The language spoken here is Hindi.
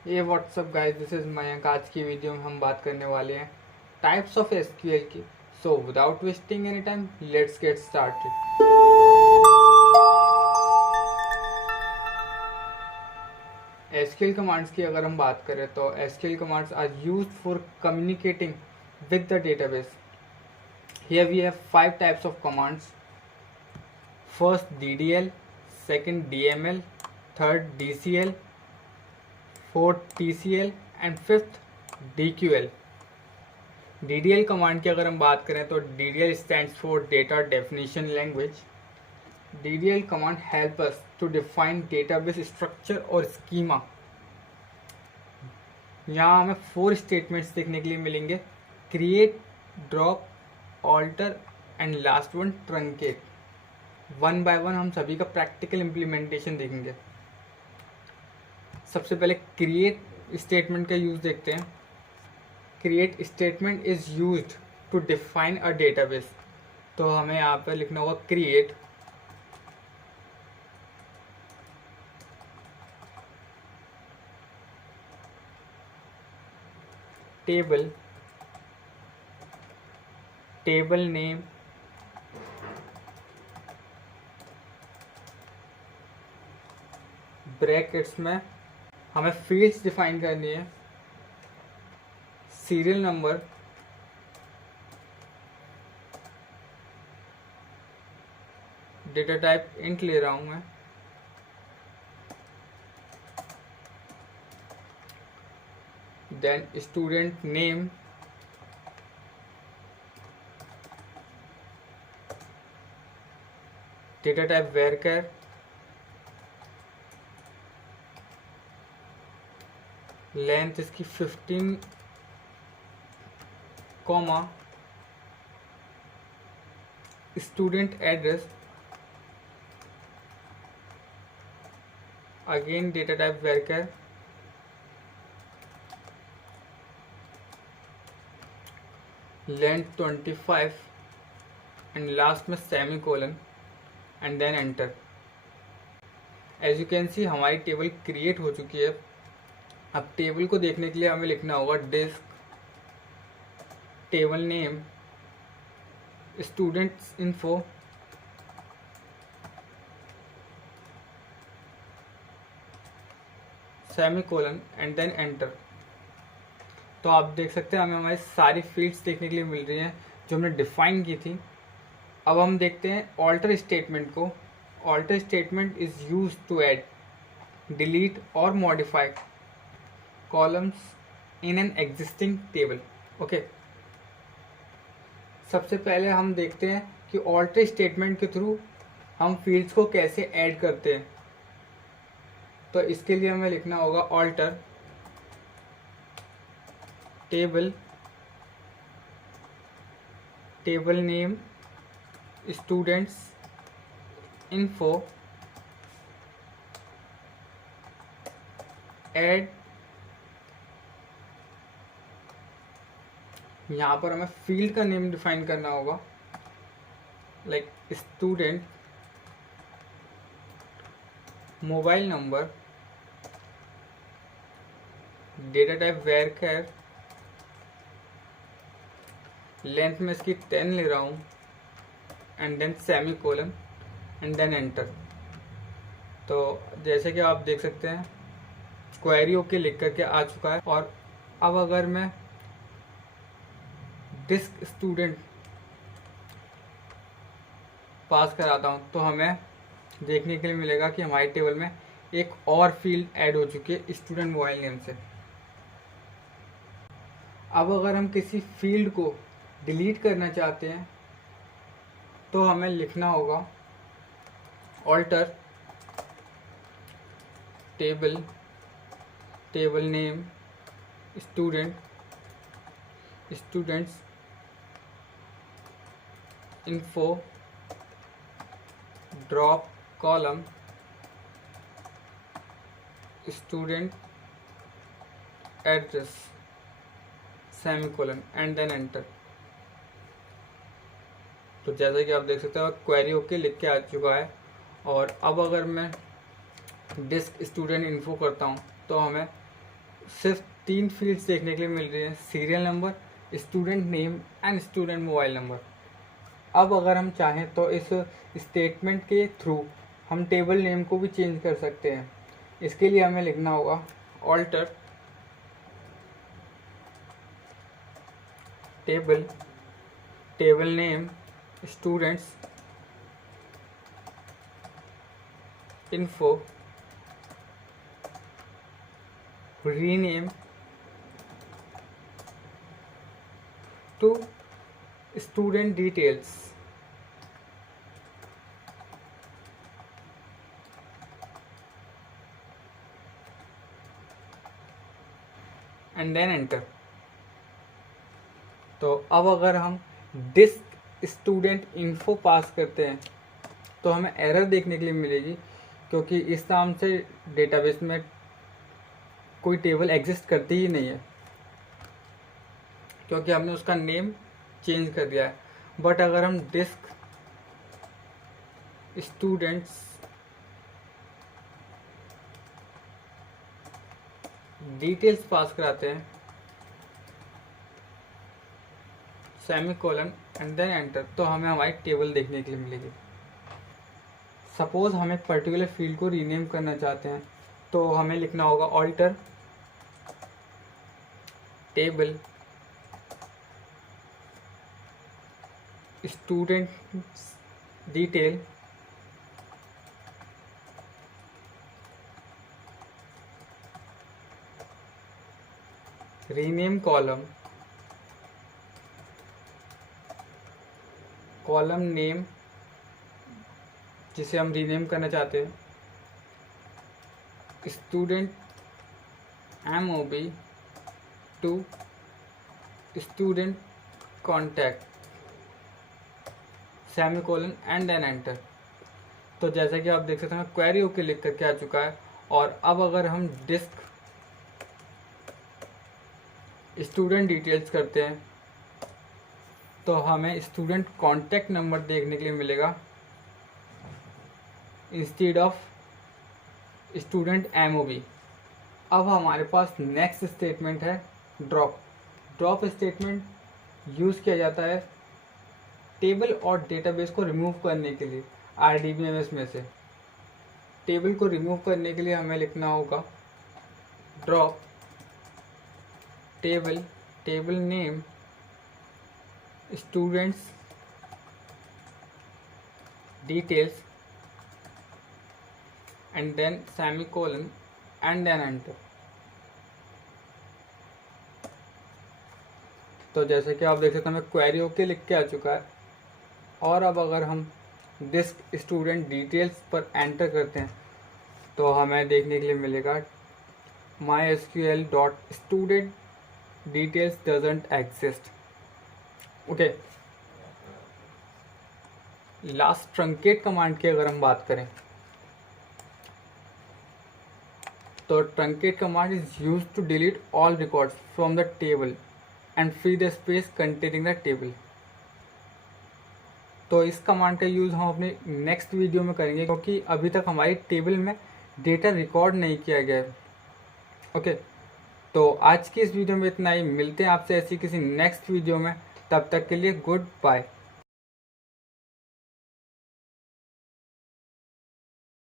ये WhatsApp guys, this is Mayank. आज की वीडियो में हम बात करने वाले हैं टाइप्स ऑफ एसक्यूएल की। So without wasting any time, let's get started. SQL commands की अगर हम बात करें तो SQL commands are used for communicating with the database. Here we have 5 types of commands. First DDL, second DML, third DCL, fourth TCL and fifth DQL। DDL command की अगर हम बात करें तो DDL stands for data definition language. DDL command help us to define database structure और स्कीमा। यहाँ हमें 4 स्टेटमेंट्स देखने के लिए मिलेंगे: create, drop, alter and last one truncate. One by one हम सभी का प्रैक्टिकल इम्प्लीमेंटेशन देखेंगे। सबसे पहले क्रिएट स्टेटमेंट का यूज देखते हैं। Create statement is used to define a database. तो हमें यहाँ पर लिखना होगा create table, table name, brackets में हमें फील्ड्स डिफाइन करनी है। Serial number, data type int ले रहा हूं मैं, then student name, data type varchar, length इसकी 15, comma, student address, again data type varchar, length 25 and last में semicolon and then enter. As you can see हमारी टेबल क्रिएट हो चुकी है। अब टेबल को देखने के लिए हमें लिखना होगा desc, table name, students info, semicolon and then enter. तो आप देख सकते हैं हमें हमारी सारी फील्ड्स देखने के लिए मिल रही हैं जो हमने डिफाइन की थी। अब हम देखते हैं ऑल्टर स्टेटमेंट को। Alter statement is use to add, delete और modify columns in an existing table. Okay, सबसे पहले हम देखते हैं कि ऑल्टर स्टेटमेंट के थ्रू हम फील्ड्स को कैसे ऐड करते हैं। तो इसके लिए हमें लिखना होगा alter table, table name, students info, add. यहाँ पर हमें फील्ड का नेम डिफाइन करना होगा, like student, mobile number, data type varchar, length में इसकी 10 ले रहा हूँ and then semicolon and then enter. तो जैसे कि आप देख सकते हैं क्वेरी ओके लिख करके आ चुका है। और अब अगर मैं डिस्क स्टूडेंट पास कराता हूँ तो हमें देखने के लिए मिलेगा कि हमारी टेबल में एक और फील्ड ऐड हो चुकी है स्टूडेंट मोबाइल नेम से। अब अगर हम किसी फील्ड को डिलीट करना चाहते हैं तो हमें लिखना होगा alter table, table name, student, students info, drop column, student address, semicolon and then enter. तो जैसा कि आप देख सकते हो क्वेरी ओके लिख के आ चुका है। और अब अगर मैं डिस्क स्टूडेंट इन्फो करता हूँ तो हमें सिर्फ 3 फील्ड्स देखने के लिए मिल रही हैं, serial number, student name and student mobile number. अब अगर हम चाहें तो इस स्टेटमेंट के थ्रू हम टेबल नेम को भी चेंज कर सकते हैं। इसके लिए हमें लिखना होगा alter table name students info rename to student details and then enter। तो अब अगर हम डिस्क स्टूडेंट इन्फो पास करते हैं तो हमें एरर देखने के लिए मिलेगी, क्योंकि इस नाम से डेटाबेस में कोई टेबल एग्जिस्ट करती ही नहीं है, क्योंकि हमने उसका नेम चेंज कर दिया है। बट अगर हम डिस्क स्टूडेंट्स डिटेल्स पास कराते हैं, सेमीकोलन एंड देन एंटर, तो हमें हमारी टेबल देखने के लिए मिलेगी। सपोज हम एक पर्टिकुलर फील्ड को रीनेम करना चाहते हैं, तो हमें लिखना होगा alter table student detail rename column name जिसे हम रीनेम करना चाहते हैं, student MOB to student contact semicolon and then enter. तो जैसा कि आप देख सकते हैं क्वेरी ओके लिख करके आ चुका है। और अब अगर हम डिस्क स्टूडेंट डिटेल्स करते हैं तो हमें स्टूडेंट कॉन्टैक्ट नंबर देखने के लिए मिलेगा इंस्टेड ऑफ स्टूडेंट MOB। अब हमारे पास नेक्स्ट स्टेटमेंट है ड्रॉप स्टेटमेंट यूज़ किया जाता है टेबल और डेटाबेस को रिमूव करने के लिए। RDBMS में से टेबल को रिमूव करने के लिए हमें लिखना होगा drop table name students details and then semicolon and then enter. तो जैसे कि आप देख सकते हैं हमें क्वेरी ओके लिख के आ चुका है। और अब अगर हम डिस्क स्टूडेंट डिटेल्स पर एंटर करते हैं तो हमें देखने के लिए मिलेगा MySQL dot student details doesn't exist. Okay, last truncate command की अगर हम बात करें तो truncate command is use to delete all records from the table and free the space containing the table. तो इस कमांड का यूज़ हम अपने नेक्स्ट वीडियो में करेंगे, क्योंकि अभी तक हमारी टेबल में डेटा रिकॉर्ड नहीं किया गया है। ओके, तो आज की इस वीडियो में इतना ही। मिलते हैं आपसे ऐसी किसी नेक्स्ट वीडियो में, तब तक के लिए गुड बाय।